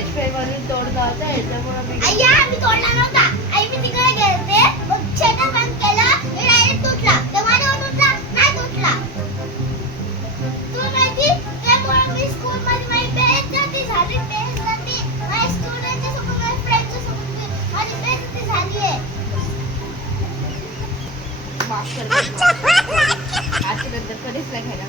Sketch pen वरून तोडला होता याच्यामुळे मी मी तोडला नव्हता. आई मी तिकडे गेलते, शेटर बंद केला, डायरेक्ट तुटला. तर माझ्यावर तुटला, नाही तुटला. तुला माहिती, त्यामुळे मी स्कूलमध्ये माझी बेइज्जती झाली, बेइज्जती. माझ्या स्टुडंटच्या समोर, माझ्या फ्रेंडच्या समोर माझी बेइज्जती झाली आहे. माफ कर. आजच्या नंतर कधीच नाही खायला